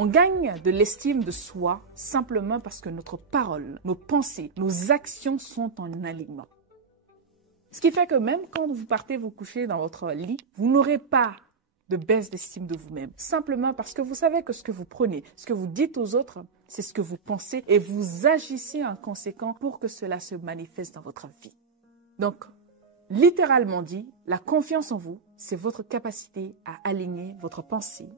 On gagne de l'estime de soi simplement parce que notre parole, nos pensées, nos actions sont en alignement. Ce qui fait que même quand vous partez vous coucher dans votre lit, vous n'aurez pas de baisse d'estime de vous-même. Simplement parce que vous savez que ce que vous prenez, ce que vous dites aux autres, c'est ce que vous pensez et vous agissez en conséquence pour que cela se manifeste dans votre vie. Donc, littéralement dit, la confiance en vous, c'est votre capacité à aligner votre pensée,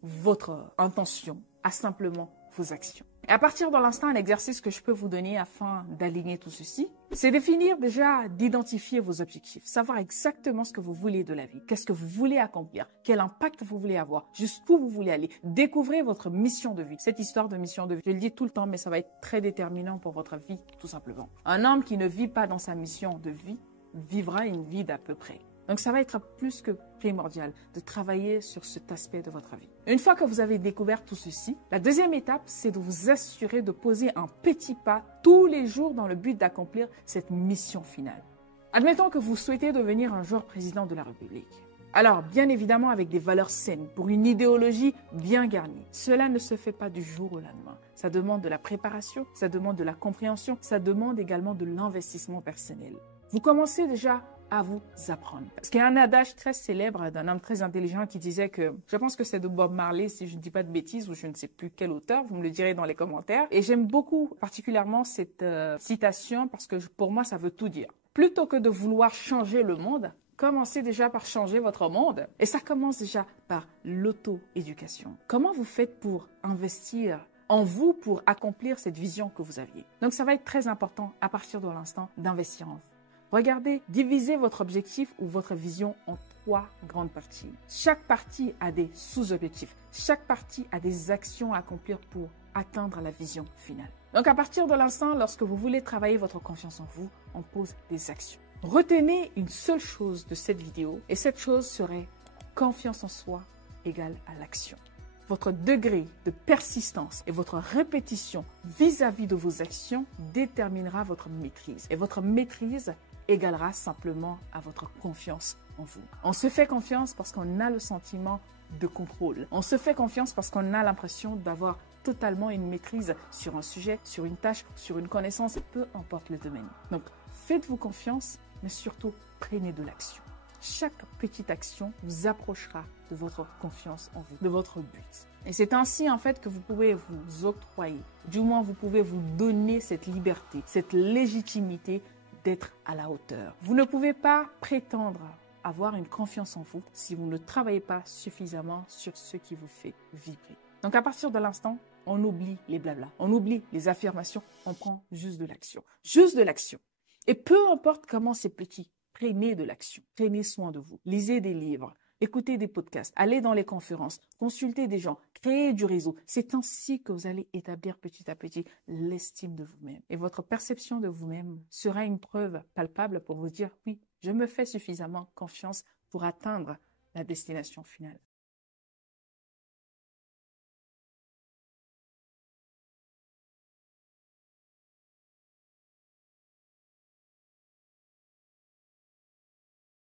votre intention, à simplement vos actions. Et à partir de l'instant, un exercice que je peux vous donner afin d'aligner tout ceci, c'est définir déjà, d'identifier vos objectifs, savoir exactement ce que vous voulez de la vie, qu'est-ce que vous voulez accomplir, quel impact vous voulez avoir, jusqu'où vous voulez aller, découvrez votre mission de vie. Cette histoire de mission de vie, je le dis tout le temps, mais ça va être très déterminant pour votre vie, tout simplement. Un homme qui ne vit pas dans sa mission de vie vivra une vie d'à peu près. Donc, ça va être plus que primordial de travailler sur cet aspect de votre vie. Une fois que vous avez découvert tout ceci, la deuxième étape, c'est de vous assurer de poser un petit pas tous les jours dans le but d'accomplir cette mission finale. Admettons que vous souhaitez devenir un jour président de la République. Alors, bien évidemment, avec des valeurs saines, pour une idéologie bien garnie. Cela ne se fait pas du jour au lendemain. Ça demande de la préparation, ça demande de la compréhension, ça demande également de l'investissement personnel. Vous commencez déjà à vous apprendre. Parce qu'il y a un adage très célèbre d'un homme très intelligent qui disait que, je pense que c'est de Bob Marley, si je ne dis pas de bêtises, ou je ne sais plus quel auteur, vous me le direz dans les commentaires. Et j'aime beaucoup particulièrement cette citation parce que pour moi, ça veut tout dire. Plutôt que de vouloir changer le monde, commencez déjà par changer votre monde. Et ça commence déjà par l'auto-éducation. Comment vous faites pour investir en vous pour accomplir cette vision que vous aviez? Donc ça va être très important à partir de l'instant d'investir en vous. Regardez, divisez votre objectif ou votre vision en 3 grandes parties. Chaque partie a des sous-objectifs. Chaque partie a des actions à accomplir pour atteindre la vision finale. Donc à partir de l'instant, lorsque vous voulez travailler votre confiance en vous, on pose des actions. Retenez une seule chose de cette vidéo et cette chose serait confiance en soi égale à l'action. Votre degré de persistance et votre répétition vis-à-vis de vos actions déterminera votre maîtrise. Et votre maîtrise égalera simplement à votre confiance en vous. On se fait confiance parce qu'on a le sentiment de contrôle. On se fait confiance parce qu'on a l'impression d'avoir totalement une maîtrise sur un sujet, sur une tâche, sur une connaissance, peu importe le domaine. Donc, faites-vous confiance, mais surtout, prenez de l'action. Chaque petite action vous approchera de votre confiance en vous, de votre but. Et c'est ainsi, en fait, que vous pouvez vous octroyer, du moins, vous pouvez vous donner cette liberté, cette légitimité d'être à la hauteur. Vous ne pouvez pas prétendre avoir une confiance en vous si vous ne travaillez pas suffisamment sur ce qui vous fait vibrer. Donc, à partir de l'instant, on oublie les blablas, on oublie les affirmations, on prend juste de l'action. Juste de l'action. Et peu importe comment c'est petit, prenez de l'action. Prenez soin de vous. Lisez des livres, écoutez des podcasts, allez dans les conférences, consultez des gens, créez du réseau. C'est ainsi que vous allez établir petit à petit l'estime de vous-même. Et votre perception de vous-même sera une preuve palpable pour vous dire « Oui, je me fais suffisamment confiance pour atteindre la destination finale. »